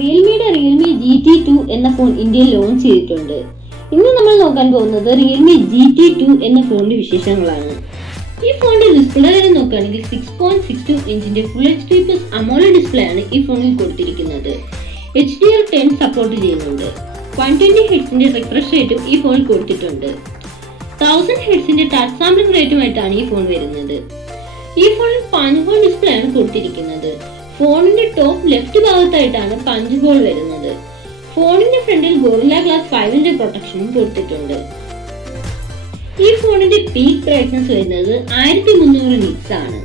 Realme GT2 എന്ന phone ഇന്ത്യയിൽ launch ചെയ്തിട്ടുണ്ട്. ഇന്ന് നമ്മൾ നോക്കാൻ പോകുന്നത് Realme GT2 എന്ന ഫോണിന്റെ വിശേഷങ്ങളാണ്. ഈ ഫോണിന്റെ ഡിസ്പ്ലേ വരെ നോക്കുകയാണെങ്കിൽ 6.62 ഇഞ്ചിന്റെ ഫുൾ HD+ AMOLED ഡിസ്പ്ലേ ആണ് ഈ ഫോണിൽ കൊടുത്തിരിക്കുന്നത്. HDR10 സപ്പോർട്ട് ചെയ്യുന്നുണ്ട്. 120 ഹെർട്സിന്റെ റിഫ്രഷ് റേറ്റും ഈ ഫോണിൽ കൊടുത്തിട്ടുണ്ട്. 1000 ഹെർട്സിന്റെ ടച്ച് സാമ്പിളിംഗ് റേറ്റുമായിട്ടാണ് ഈ ഫോൺ വരുന്നത്. ഈ ഫോണിൽ പഞ്ച് ഹോൾ ഡിസ്പ്ലേ ആണ് കൊടുത്തിരിക്കുന്നത്. ഫോണിന്റെ ടോപ്പ് ലെഫ്റ്റ് ഭാഗത്തായിട്ടാണ് പഞ്ച് ഹോൾ വരുന്നത്. ഫോണിന്റെ ഫ്രണ്ടിൽ ഗോറില്ല ഗ്ലാസ് 5ന്റെ പ്രൊട്ടക്ഷനും കൊടുത്തിട്ടുണ്ട്. ഈ ഫോണിന്റെ പീക്ക് ബ്രൈറ്റ്നസ് വരുന്നത് 1300 നിറ്റ്സ് ആണ്.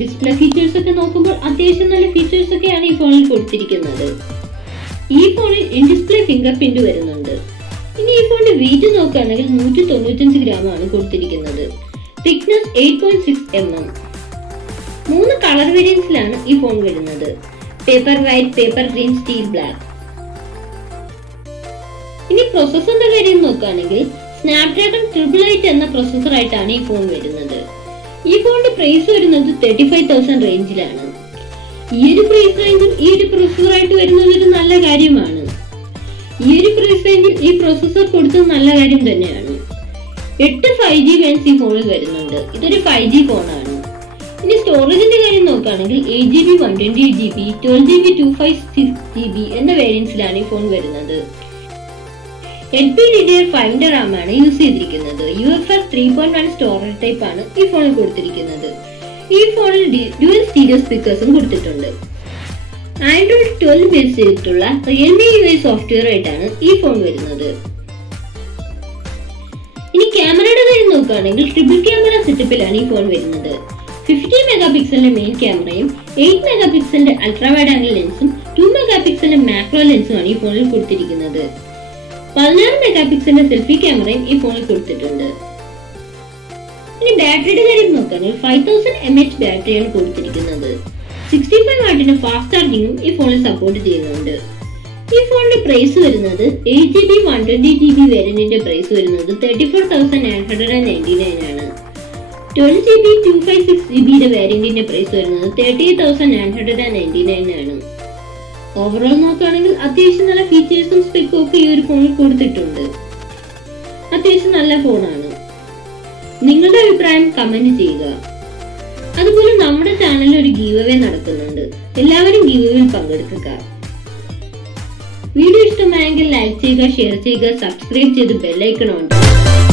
ഡിസ്പ്ലേ ഫീച്ചേഴ്സ് ഒക്കെ നോക്കുമ്പോൾ അത്യാവശ്യം നല്ല ഫീച്ചേഴ്സ് ഒക്കെയാണ് ഈ ഫോണിൽ കൊടുത്തിരിക്കുന്നത്. ഈ ഫോണിൽ ഇൻ ഡിസ്പ്ലേ ഫിംഗർ പ്രിന്റ് വരുന്നുണ്ട്. ഇനി ഈ ഫോണിന്റെ വെയിറ്റ് നോക്കുകയാണെങ്കിൽ 195 ഗ്രാം ആണ് കൊടുത്തിരിക്കുന്നത്. Thickness 8.6 mm. 3 കളർ വേരിയന്റ്സിലാണ് ഈ ഫോൺ വരുന്നത്. Paper white, paper green, steel black. ഇനി പ്രോസസറിന്റെ കാര്യം നോക്കുകയാണെങ്കിൽ Snapdragon 888 എന്ന പ്രോസസർ ആയിട്ടാണ് ഈ ഫോൺ വരുന്നത്. ഈ ഫോണിന്റെ പ്രൈസ് വരുന്നത് 35,000 റേഞ്ചിലാണ്. ഈ ഒരു പ്രൈസ് റേഞ്ചിൽ ഈ ഒരു പ്രോസസർ ആയിട്ട് വരുന്നത് ഒരു നല്ല കാര്യമാണ്. ഈ ഒരു പ്രൈസ് റേഞ്ചിൽ ഈ പ്രോസസർ കൊടുത്തത് നല്ല കാര്യം തന്നെയാണ്. 8 5G വേരിയന്റ്സ് ഈ ഫോണിൽ വരുന്നുണ്ട്. ഇതൊരു 5G ഫോണാണ്. ഇനി സ്റ്റോറേജിന്റെ കാര്യം നോക്കുകയാണെങ്കിൽ 8GB 128GB 12GB 256GB എന്ന വേരിയന്റ്സിലാണ് ഈ ഫോൺ വരുന്നത്. LPDDR5 RAM ആണ് യൂസ് ചെയ്തിരിക്കുന്നത്. UFS 3.1 സ്റ്റോറേജ് ടൈപ്പ് ആണ് ഈ ഫോണിൽ കൊടുത്തിരിക്കുന്നത്. ഈ ഫോണിൽ ഡ്യുവൽ സ്റ്റീരിയോ സ്പീക്കേഴ്സും കൊടുത്തിട്ടുണ്ട്. Android 12 ബേസ് ചെയ്തിട്ടുള്ള Realme UI സോഫ്റ്റ്വെയർ ആയിട്ടാണ് ഈ ഫോൺ വരുന്നത്. ഇനി ക്യാമറയുടെ കാര്യം നോക്കുകയാണെങ്കിൽ ട്രിപ്പിൾ ക്യാമറ സെറ്റപ്പിലാണ് ഈ ഫോൺ വരുന്നത്. 50 മെഗാപിക്സലിന്റെ മെയിൻ ക്യാമറയും 8 മെഗാപിക്സലിന്റെ അൾട്രാ വൈഡ് ആംഗിൾ ലെൻസും 2 മെഗാപിക്സലിന്റെ മാക്രോ ലെൻസുമാണ് ഈ ഫോണിൽ കൊടുത്തിരിക്കുന്നത്. 16 മെഗാപിക്സലിന്റെ സെൽഫി ക്യാമറയും ഈ ഫോണിൽ കൊടുത്തിട്ടുണ്ട്. ഇനി ബാറ്ററിയുടെ കാര്യം നോക്കുകയാണെങ്കിൽ 5000 mAh ബാറ്ററിയാണ് കൊടുത്തിരിക്കുന്നത്. 65 വാട്ടിന്റെ ഫാസ്റ്റ് ചാർജിങ്ങും ഈ ഫോണിൽ സപ്പോർട്ട് ചെയ്യുന്നുണ്ട്. ഈ ഫോണിന്റെ പ്രൈസ് വരുന്നത് 8GB 120GB വേരിയന്റിന്റെ പ്രൈസ് വരുന്നത് 34,999 ആണ്. 12GB 256GB വേരിയന്റിന്റെ പ്രൈസ് വരുന്നത് 38,999 ആണ്. ഓവറോൾ നോക്കുകയാണെങ്കിൽ അത്യാവശ്യം നല്ല ഫീച്ചേഴ്സും സ്പെക്കും ഒക്കെ ഈ ഒരു ഫോണിൽ കൊടുത്തിട്ടുണ്ട്. അത്യാവശ്യം നല്ല ഫോണാണ്. നിങ്ങളുടെ അഭിപ്രായം കമന്റ് ചെയ്യുക. അതുപോലെ നമ്മുടെ ചാനലിൽ ഒരു ഗീവ് അവേ നടക്കുന്നുണ്ട്. എല്ലാവരും ഗീവ് അവേയിൽ പങ്കെടുക്കുക. വീഡിയോ ഇഷ്ടമായെങ്കിൽ ലൈക്ക് ചെയ്യുക, ഷെയർ ചെയ്യുക, സബ്സ്ക്രൈബ് ചെയ്ത് ബെൽ ഐക്കൺ ഓൺ ചെയ്യുക.